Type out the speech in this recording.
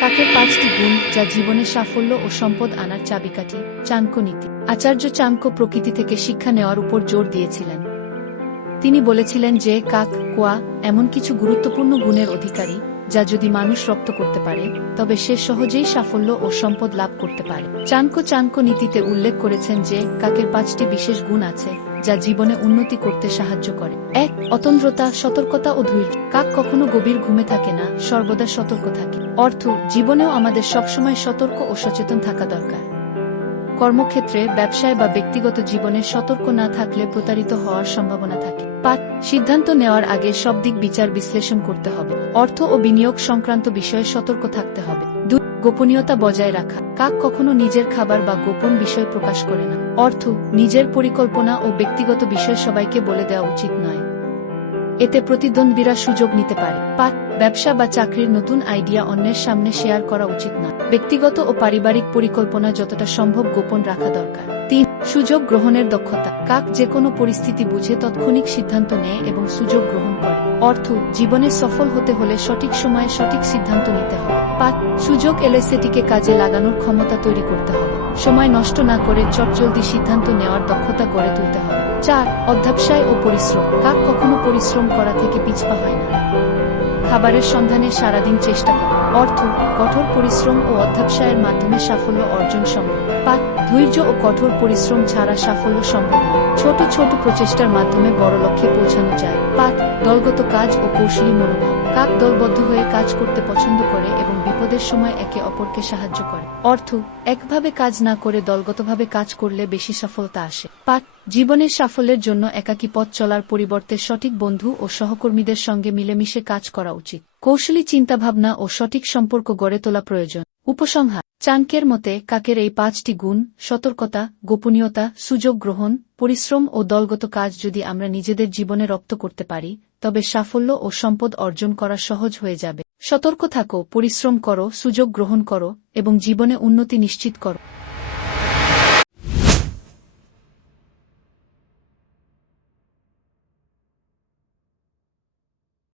কাকের পাঁচটি গুণ যা জীবনে সাফল্য ও সম্পদ আনার চাবিকাঠি, চাঙ্ক নীতি। আচার্য চাঙ্ক প্রকৃতি থেকে শিক্ষা নেওয়ার উপর জোর দিয়েছিলেন। তিনি বলেছিলেন যে, কাক, কোয়া এমন কিছু গুরুত্বপূর্ণ গুণের অধিকারী যা যদি মানুষ রপ্ত করতে পারে, তবে সে সহজেই সাফল্য ও সম্পদ লাভ করতে পারে। চাঙ্ক চাঙ্ক নীতিতে উল্লেখ করেছেন যে, কাকের পাঁচটি বিশেষ গুণ আছে যা জীবনে উন্নতি করতে সাহায্য করে। এক, অতন্দ্রতা, সতর্কতা ও ধৈর্য। কাক কখনো গভীর ঘুমে থাকে না, সর্বদা সতর্ক থাকে। অর্থ, জীবনেও আমাদের সবসময় সতর্ক ও সচেতন থাকা দরকার। কর্মক্ষেত্রে, ব্যবসায় বা ব্যক্তিগত জীবনে সতর্ক না থাকলে প্রতারিত হওয়ার সম্ভাবনা থাকে। পাঁচ, সিদ্ধান্ত নেওয়ার আগে সব দিক বিচার বিশ্লেষণ করতে হবে। অর্থ ও বিনিয়োগ সংক্রান্ত বিষয়ে সতর্ক থাকতে হবে। দুই গোপনীয়তা বজায় রাখা। কাক কখনো নিজের খাবার বা গোপন বিষয় প্রকাশ করে না। অর্থ, নিজের পরিকল্পনা ও ব্যক্তিগত বিষয় সবাইকে বলে দেওয়া উচিত নয়। এতে প্রতিদ্বন্দ্বীরা সুযোগ নিতে পারে। পাঁচ ব্যবসা বা চাকরির নতুন আইডিয়া অন্যের সামনে শেয়ার করা উচিত না। ব্যক্তিগত ও পারিবারিক পরিকল্পনা যতটা সম্ভব গোপন রাখা দরকার। তিন, সুযোগ গ্রহণের দক্ষতা। কাক যে কোনো পরিস্থিতি বুঝে তৎক্ষণিক সিদ্ধান্ত নেয় এবং সুযোগ গ্রহণ করে। অর্থ, জীবনে সফল হতে হলে সঠিক সময়ে সঠিক সিদ্ধান্ত নিতে হবে। পাঁচ, সুযোগ এলে সেটিকে কাজে লাগানোর ক্ষমতা তৈরি করতে হবে। সময় নষ্ট না করে চটজলদি সিদ্ধান্ত নেওয়ার দক্ষতা গড়ে তুলতে হবে। চার, অধ্যাবসায় ও পরিশ্রম। কাক কখনো পরিশ্রম করা থেকে পিছপা হয় না। খাবারের সন্ধানে সারাদিন চেষ্টা করে। অর্থ, কঠোর পরিশ্রম ও অধ্যাবসায়ের মাধ্যমে সাফল্য অর্জন সম্ভব। পাঁচ, ধৈর্য ও কঠোর পরিশ্রম ছাড়া সাফল্য সম্ভব ছোট ছোট প্রচেষ্টার মাধ্যমে বড় লক্ষ্যে পৌঁছানো যায়। পাঁচ দলগত কাজ ও কৌশলী মনোভাব। কাক দলবদ্ধ হয়ে কাজ করতে পছন্দ করে এবং বিপদের সময় একে অপরকে সাহায্য করে। অর্থ, একভাবে কাজ না করে দলগতভাবে কাজ করলে বেশি সফলতা আসে। পাঁচ জীবনের সাফল্যের জন্য একাকী পথ চলার পরিবর্তে সঠিক বন্ধু ও সহকর্মীদের সঙ্গে মিলেমিশে কাজ করা উচিত। কৌশলী চিন্তাভাবনা ও সঠিক সম্পর্ক গড়ে তোলা প্রয়োজন। উপসংহার চাঙ্কের মতে, কাকের এই পাঁচটি গুণ, সতর্কতা, গোপনীয়তা, সুযোগ গ্রহণ, পরিশ্রম ও দলগত কাজ যদি আমরা নিজেদের জীবনে রপ্ত করতে পারি, তবে সাফল্য ও সম্পদ অর্জন করা সহজ হয়ে যাবে। সতর্ক থাকো, পরিশ্রম করো, সুযোগ গ্রহণ করো, এবং জীবনে উন্নতি নিশ্চিত করো।